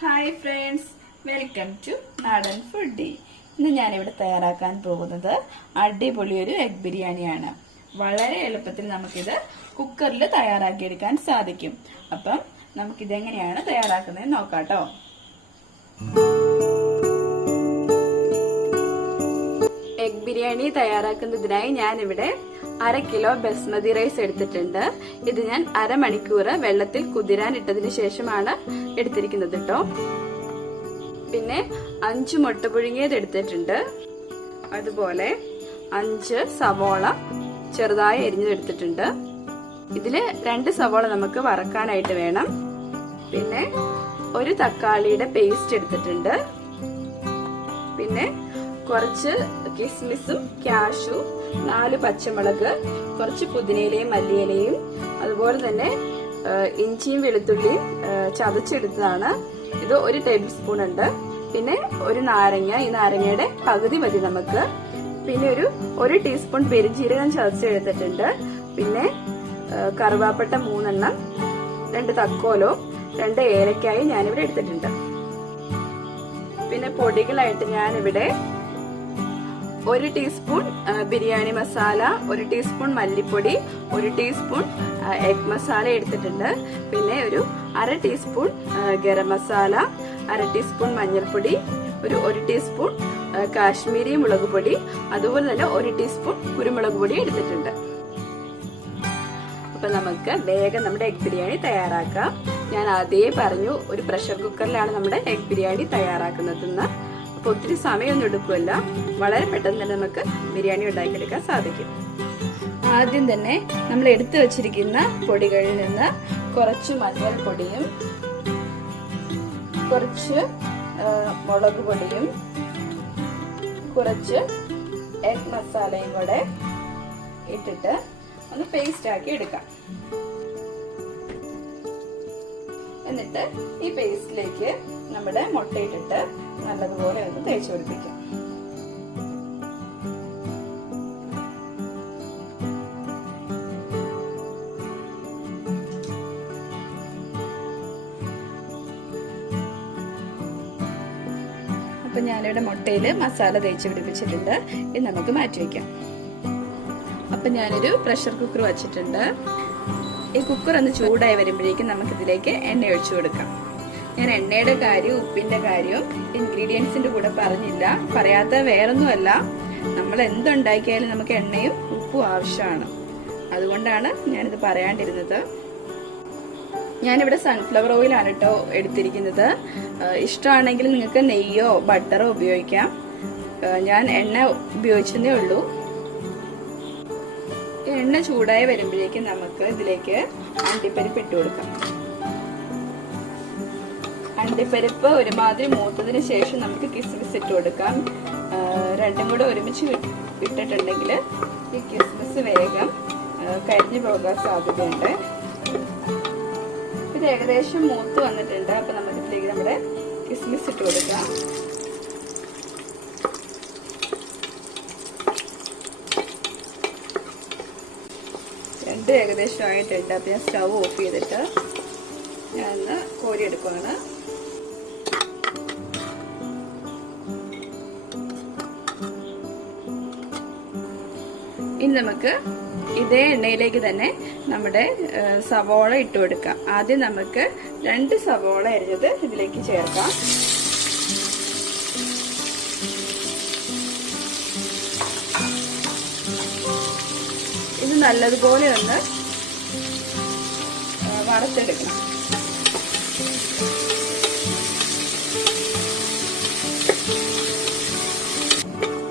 Hi friends, welcome to നാടൻ foodie. ഇന്ന് ഞാനിവിടെ തയ്യാറാക്കാൻ പോകുന്നത് അടിപൊളിയൊരു എഗ് ബിരിയാണിയാണ്. വളരെ എളുപ്പത്തിൽ നമുക്കിത് കുക്കറിൽ തയ്യാറാക്കിയെടുക്കാൻ സാധിക്കും. അപ്പം നമുക്കിതെങ്ങനെയാണ് തയ്യാറാക്കുന്നത് നോക്കാട്ടോ. എഗ് ബിരിയാണി തയ്യാറാക്കുന്നതിനായി ഞാനിവിടെ 1/2 കിലോ ബസ്മതി റൈസ് എടുത്തിട്ടുണ്ട്. ഇത് ഞാൻ അരമണിക്കൂർ വെള്ളത്തിൽ കുതിരാൻ ഇട്ടതിന് ശേഷമാണ് എടുത്തിരിക്കുന്നത് കേട്ടോ. പിന്നെ 5 മുട്ട പുഴുങ്ങിയത് എടുത്തിട്ടുണ്ട്. അതുപോലെ 5 സവോള ചെറുതായി എരിഞ്ഞത് എടുത്തിട്ടുണ്ട്. ഇതില് 2 സവോള നമുക്ക് വറക്കാനായിട്ട് വേണം. പിന്നെ 1 തക്കാളിയുടെ പേസ്റ്റ് എടുത്തിട്ടുണ്ട്. പിന്നെ കുറച്ച് കിസ്മിസും കാഷ്യൂ, 4 പച്ചമുളക്, കുറച്ച് പുതിനയിലയും മല്ലിയിലയും, അതുപോലെ തന്നെ ഇഞ്ചിയും വെളുത്തുള്ളിയും ചതച്ചെടുത്തതാണ്. ഇത് 1 ടേബിൾ സ്പൂൺ ഉണ്ട്. പിന്നെ 1 നാരങ്ങ, ഈ നാരങ്ങയുടെ പകുതി മതി നമുക്ക്. പിന്നെ 1 ടീസ്പൂൺ പെരുംജീരകം ചതച്ചെടുത്തിട്ടുണ്ട്. പിന്നെ കറുവാപ്പട്ട 3 എണ്ണം, 2 തക്കോലോ, 2 ഏലക്കായി ഞാനിവിടെ എടുത്തിട്ടുണ്ട്. പിന്നെ പൊടികളായിട്ട് ഞാനിവിടെ 1 ടീസ്പൂൺ ബിരിയാണി മസാല, 1 ടീസ്പൂൺ മല്ലിപ്പൊടി, 1 ടീസ്പൂൺ എഗ് മസാല എടുത്തിട്ടുണ്ട്. പിന്നെ 1/2 ടീസ്പൂൺ ഗരം മസാല, 1/2 ടീസ്പൂൺ മഞ്ഞൾപ്പൊടി, 1 ടീസ്പൂൺ കാശ്മീരി മുളക് പൊടി, അതുപോലെ തന്നെ 1 ടീസ്പൂൺ കുരുമുളക് പൊടി എടുത്തിട്ടുണ്ട്. അപ്പൊ നമുക്ക് വേഗം നമ്മുടെ എഗ് ബിരിയാണി തയ്യാറാക്കാം. ഞാൻ ആദ്യമേ പറഞ്ഞു, ഒരു പ്രഷർ കുക്കറിലാണ് നമ്മുടെ എഗ് ബിരിയാണി തയ്യാറാക്കുന്നതെന്ന്. അപ്പൊ ഒത്തിരി സമയമൊന്നും എടുക്കുമല്ല, വളരെ പെട്ടെന്ന് തന്നെ നമുക്ക് ബിരിയാണി ഉണ്ടാക്കിയെടുക്കാൻ സാധിക്കും. ആദ്യം തന്നെ നമ്മൾ എടുത്തു വച്ചിരിക്കുന്ന പൊടികളിൽ നിന്ന് കുറച്ച് മഞ്ഞൾപ്പൊടിയും കുറച്ച് മുളക് പൊടിയും കുറച്ച് എഗ് മസാലയും കൂടെ ഇട്ടിട്ട് ഒന്ന് പേസ്റ്റ് ആക്കി എടുക്കാം. എന്നിട്ട് ഈ പേസ്റ്റിലേക്ക് നമ്മുടെ മുട്ടയിട്ടിട്ട് നല്ലതുപോലെ ഒന്ന് തേച്ച് പിടിപ്പിക്കാം. അപ്പൊ ഞാനിവിടെ മുട്ടയില് മസാല തേച്ച് പിടിപ്പിച്ചിട്ടുണ്ട്. ഇത് നമുക്ക് മാറ്റി വയ്ക്കാം. അപ്പൊ ഞാനൊരു പ്രഷർ കുക്കർ വച്ചിട്ടുണ്ട്. ഈ കുക്കർ ഒന്ന് ചൂടായി വരുമ്പോഴേക്കും നമുക്കിതിലേക്ക് എണ്ണ ഒഴിച്ചു കൊടുക്കാം. ഞാൻ എണ്ണയുടെ കാര്യവും ഉപ്പിന്റെ കാര്യവും ഇൻഗ്രീഡിയൻസിന്റെ കൂടെ പറഞ്ഞില്ല. പറയാത്ത വേറൊന്നുമല്ല, നമ്മൾ എന്തുണ്ടാക്കിയാലും നമുക്ക് എണ്ണയും ഉപ്പും ആവശ്യമാണ്. അതുകൊണ്ടാണ് ഞാനിത് പറയാണ്ടിരുന്നത്. ഞാനിവിടെ സൺഫ്ലവർ ഓയിലാണ് കേട്ടോ എടുത്തിരിക്കുന്നത്. ഇഷ്ടമാണെങ്കിൽ നിങ്ങൾക്ക് നെയ്യോ ബട്ടറോ ഉപയോഗിക്കാം. ഞാൻ എണ്ണ ഉപയോഗിച്ചതേ ഉള്ളൂ. എണ്ണ ചൂടായി വരുമ്പോഴേക്കും നമുക്ക് ഇതിലേക്ക് അണ്ടിപ്പരിപ്പ് ഇട്ട് കൊടുക്കാം. അണ്ടിപ്പരിപ്പ് ഒരുമാതിരി മൂത്തതിന് ശേഷം നമുക്ക് കിസ്മിസ് ഇട്ട് കൊടുക്കാം. രണ്ടും കൂടെ ഒരുമിച്ച് ഇട്ടിട്ടുണ്ടെങ്കിൽ ഈ കിസ്മിസ് വേഗം കരിഞ്ഞു പോകാൻ സാധ്യതയുണ്ട്. ഇത് ഏകദേശം മൂത്ത് വന്നിട്ടുണ്ട്. അപ്പൊ നമുക്ക് ഇതിലേക്ക് നമ്മുടെ കിസ്മിസ് ഇട്ട് കൊടുക്കാം. ഏകദേശം ആയിട്ടുണ്ട്. അപ്പൊ ഞാൻ സ്റ്റവ് ഓഫ് ചെയ്തിട്ട് ഞാൻ കോരിയെടുക്കുകയാണ്. ഇനി നമുക്ക് ഇതേ എണ്ണയിലേക്ക് തന്നെ നമ്മുടെ സവോള ഇട്ട് കൊടുക്കാം. ആദ്യം നമുക്ക് 2 സവോള അരിഞ്ഞത് ഇതിലേക്ക് ചേർക്കാം. ഇത് നല്ലതുപോലെ ഒന്ന് വറുത്തെടുക്കണം.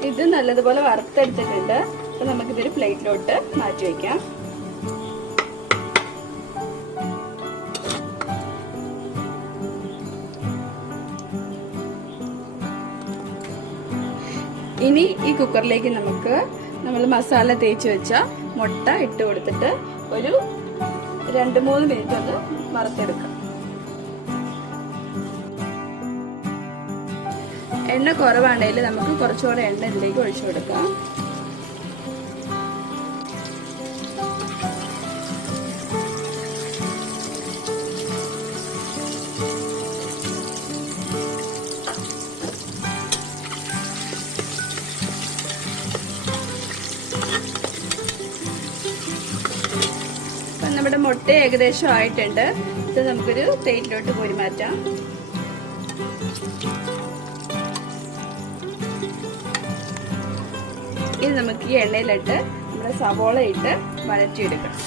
ഇത് നല്ലതുപോലെ വറുത്തെടുത്തിട്ടുണ്ട്. അപ്പൊ നമുക്കിതൊരു പ്ലേറ്റിലോട്ട് മാറ്റി വയ്ക്കാം. ഇനി ഈ കുക്കറിലേക്ക് നമുക്ക് നമ്മൾ മസാല തേച്ച് വെച്ച മുട്ട ഇട്ട് കൊടുത്തിട്ട് ഒരു 2-3 മിനിറ്റ് ഒന്ന് വറുത്തെടുക്കാം. എണ്ണ കുറവാണെങ്കിൽ നമുക്ക് കുറച്ചുകൂടെ എണ്ണ ഇതിലേക്ക് ഒഴിച്ചു കൊടുക്കാം. മുട്ട ഏകദേശം ആയിട്ടുണ്ട്. ഇത് നമുക്കൊരു പ്ലേറ്റിലോട്ട് കോരി മാറ്റാം. ഇത് നമുക്ക് ഈ എണ്ണയിലിട്ട് നമ്മുടെ സവോള ഇട്ട് വഴറ്റിയെടുക്കണം.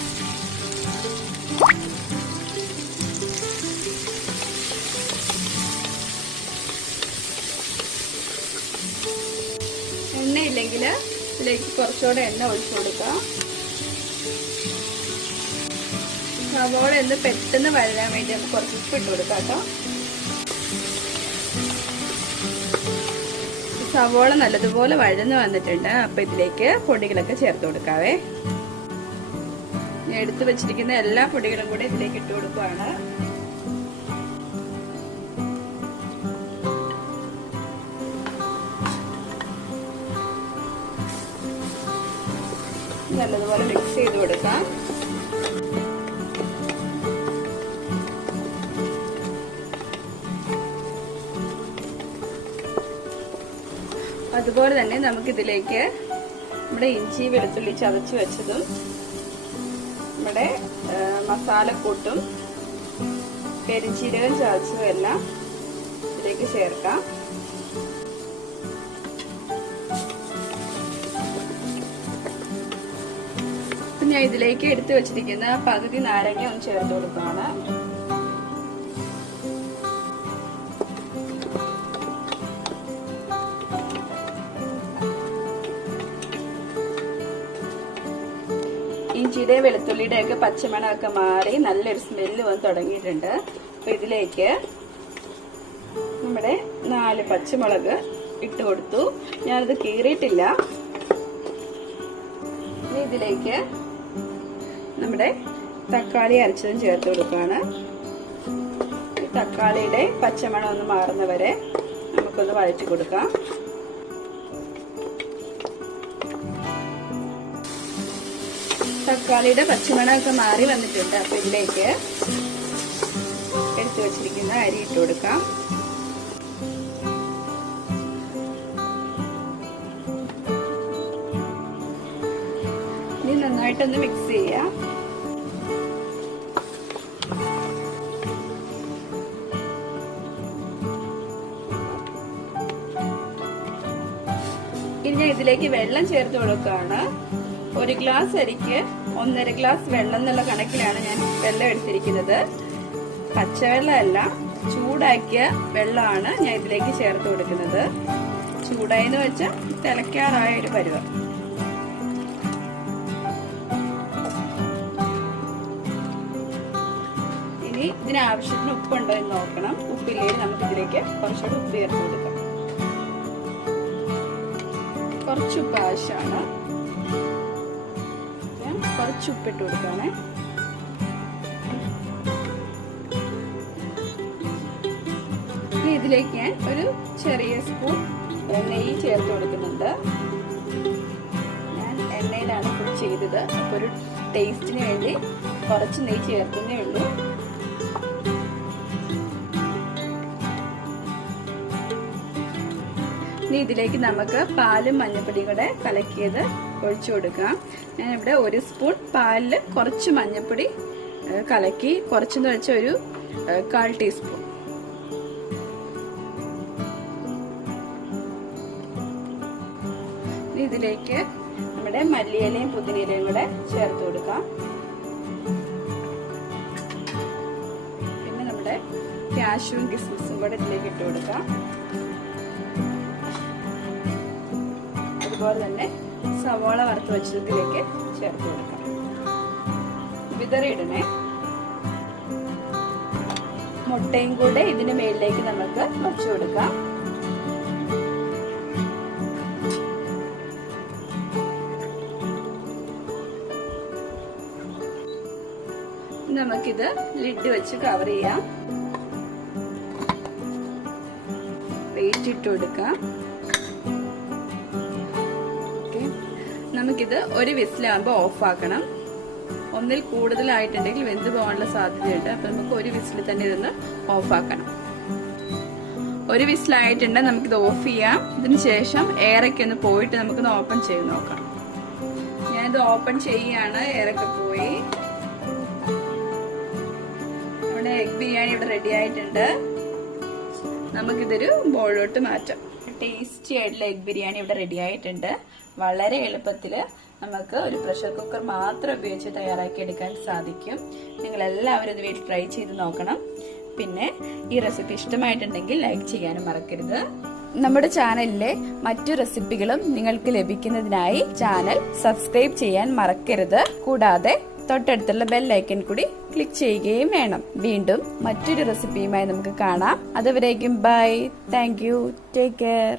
എണ്ണയില്ലെങ്കിൽ ഇതിലേക്ക് കുറച്ചുകൂടെ എണ്ണ ഒഴിച്ചു കൊടുക്കാം. സവോള ഒന്ന് പെട്ടെന്ന് വഴരാൻ വേണ്ടി നമുക്ക് കുറച്ച് ഉപ്പ് ഇട്ട് കൊടുക്കാം കേട്ടോ. സവോള നല്ലതുപോലെ വഴന്ന് വന്നിട്ടുണ്ട്. അപ്പൊ ഇതിലേക്ക് പൊടികളൊക്കെ ചേർത്ത് കൊടുക്കാവേ. ഞാൻ എടുത്തു വെച്ചിരിക്കുന്ന എല്ലാ പൊടികളും കൂടെ ഇതിലേക്ക് ഇട്ട് കൊടുക്കുകയാണ്. നല്ലതുപോലെ മിക്സ് ചെയ്ത് കൊടുക്കാം. അതുപോലെ തന്നെ നമുക്കിതിലേക്ക് നമ്മുടെ ഇഞ്ചി വെളുത്തുള്ളി ചതച്ച് വെച്ചതും നമ്മുടെ മസാലക്കൂട്ടും പെരിഞ്ചീരകം ചതച്ചതും എല്ലാം ഇതിലേക്ക് ചേർക്കാം. ഞാൻ ഇതിലേക്ക് എടുത്തു വെച്ചിരിക്കുന്ന പകുതി നാരങ്ങ ഒന്ന് ചേർത്ത് കൊടുക്കുകയാണ്. ഇഞ്ചിയുടെ വെളുത്തുള്ളിയുടെ ഒക്കെ പച്ചമണമൊക്കെ മാറി നല്ലൊരു സ്മെല്ല് വന്ന് തുടങ്ങിയിട്ടുണ്ട്. അപ്പൊ ഇതിലേക്ക് നമ്മുടെ 4 പച്ചമുളക് ഇട്ട് കൊടുത്തു. ഞാനത് കീറിയിട്ടില്ല. ഇതിലേക്ക് നമ്മുടെ തക്കാളി അരച്ചതും ചേർത്ത് കൊടുക്കുകയാണ്. തക്കാളിയുടെ പച്ചമണം ഒന്ന് മാറുന്നവരെ നമുക്കൊന്ന് വഴറ്റി കൊടുക്കാം. തക്കാളിയുടെ പച്ചമണമൊക്കെ മാറി വന്നിട്ടുണ്ട്. അപ്പൊ ഇതിലേക്ക് എടുത്തു വെച്ചിരിക്കുന്ന അരി ഇട്ട് കൊടുക്കാം. ഇനി നന്നായിട്ടൊന്ന് മിക്സ് ചെയ്യാം. ഇനി ഞാൻ ഇതിലേക്ക് വെള്ളം ചേർത്ത് കൊടുക്കുകയാണ്. 1 ഗ്ലാസ് അരിക്ക് 1.5 ഗ്ലാസ് വെള്ളം എന്നുള്ള കണക്കിലാണ് ഞാൻ വെള്ളം എടുത്തിരിക്കുന്നത്. പച്ചവെള്ളമല്ല, ചൂടാക്കിയ വെള്ളമാണ് ഞാൻ ഇതിലേക്ക് ചേർത്ത് കൊടുക്കുന്നത്. ചൂടായെന്ന് വെച്ചാൽ തിളയ്ക്കാറായ ഒരു പരുവം. ഇനി ഇതിനാവശ്യത്തിന് ഉപ്പുണ്ടോ എന്ന് നോക്കണം. ഉപ്പില്ലെങ്കിൽ നമുക്ക് ഇതിലേക്ക് കുറച്ചുകൂടി ഉപ്പ് ചേർത്ത് കൊടുക്കാം. കുറച്ച് ഉപ്പ് ആവശ്യമാണ്. കുറച്ച് ഉപ്പിട്ട് കൊടുക്കാണേ. ഇനി ഇതിലേക്ക് ഞാൻ ഒരു ചെറിയ സ്പൂൺ നെയ്യ് ചേർത്ത് കൊടുക്കുന്നുണ്ട്. ഞാൻ എണ്ണയിലാണ് ഇപ്പോൾ ചെയ്തത്. അപ്പോൾ ഒരു ടേസ്റ്റിന് വേണ്ടി കുറച്ച് നെയ്യ് ചേർക്കുന്നേ ഉള്ളൂ. ഇനി ഇതിലേക്ക് നമുക്ക് പാലും മഞ്ഞൾപ്പൊടിയും കൂടെ കലക്കിയത് ഒഴിച്ചു കൊടുക്കാം. ഞാനിവിടെ 1 സ്പൂൺ പാലിൽ കുറച്ച് മഞ്ഞൾപ്പൊടി കലക്കി, കുറച്ചെന്ന് വെച്ചാൽ ഒരു 1/4 ടീസ്പൂൺ. ഇതിലേക്ക് നമ്മുടെ മല്ലിയിലയും പുതിനയിലയും കൂടെ ചേർത്ത് കൊടുക്കാം. പിന്നെ നമ്മുടെ കാഷ്യൂവും കിസ്മിസും കൂടെ ഇതിലേക്ക് ഇട്ട് കൊടുക്കാം. അതുപോലെ തന്നെ സവാള വറുത്ത് വെച്ചതിലേക്ക് ചേർത്ത് കൊടുക്കാം. വിതറിയിടണേ. മുട്ടയും കൂടെ ഇതിന് മേളിലേക്ക് നമുക്ക് വച്ചു കൊടുക്കാം. നമുക്കിത് ലിഡ് വെച്ച് കവർ ചെയ്യാം. വെയിറ്റ് ഇട്ട് കൊടുക്കാം. നമുക്കിത് 1 വിസിലാകുമ്പോൾ ഓഫ് ആക്കണം. 1ൽ കൂടുതലായിട്ടുണ്ടെങ്കിൽ വെന്ത് പോകാനുള്ള സാധ്യതയുണ്ട്. അപ്പൊ നമുക്ക് 1 വിസിൽ തന്നെ ഇതൊന്ന് ഓഫ് ആക്കണം. 1 വിസിലായിട്ടുണ്ട്. നമുക്കിത് ഓഫ് ചെയ്യാം. ഇതിന് ശേഷം എയറൊക്കെ ഒന്ന് പോയിട്ട് നമുക്കൊന്ന് ഓപ്പൺ ചെയ്ത് നോക്കാം. ഞാനിത് ഓപ്പൺ ചെയ്യാണ്. എയറൊക്കെ പോയി. എഗ് ബിരിയാണി ഇവിടെ റെഡി ആയിട്ടുണ്ട്. നമുക്കിതൊരു ബോളിലോട്ട് മാറ്റാം. ടേസ്റ്റി ആയിട്ടുള്ള എഗ് ബിരിയാണി ഇവിടെ റെഡി ആയിട്ടുണ്ട്. വളരെ എളുപ്പത്തില് നമുക്ക് ഒരു പ്രഷർ കുക്കർ മാത്രം ഉപയോഗിച്ച് തയ്യാറാക്കി എടുക്കാൻ സാധിക്കും. നിങ്ങൾ എല്ലാവരും ഇത് വീട്ടിൽ ട്രൈ ചെയ്ത് നോക്കണം. പിന്നെ ഈ റെസിപ്പി ഇഷ്ടമായിട്ടുണ്ടെങ്കിൽ ലൈക്ക് ചെയ്യാനും മറക്കരുത്. നമ്മുടെ ചാനലിലെ മറ്റു റെസിപ്പികളും നിങ്ങൾക്ക് ലഭിക്കുന്നതിനായി ചാനൽ സബ്സ്ക്രൈബ് ചെയ്യാൻ മറക്കരുത്. കൂടാതെ തൊട്ടടുത്തുള്ള ബെൽ ഐക്കൺ കൂടി ക്ലിക്ക് ചെയ്യുകയും വേണം. വീണ്ടും മറ്റൊരു റെസിപ്പിയുമായി നമുക്ക് കാണാം. അതുവരേക്കും bye. Thank you. Take care.